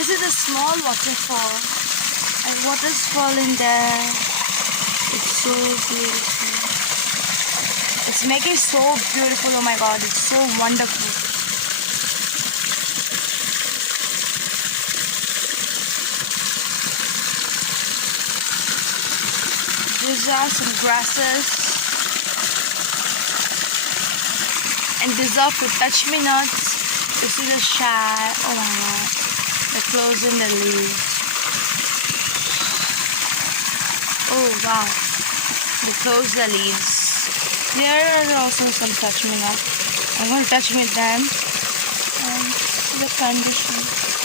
This is a small waterfall, and water's falling there. It's so beautiful. It's making so beautiful. Oh my god, it's so wonderful. These are some grasses, and these are for touch me nuts. This is a shad. Oh my god, they're closing the leaves. Oh wow, they close the leaves. There are also some touch me nuts. I'm going to touch me them and see the condition.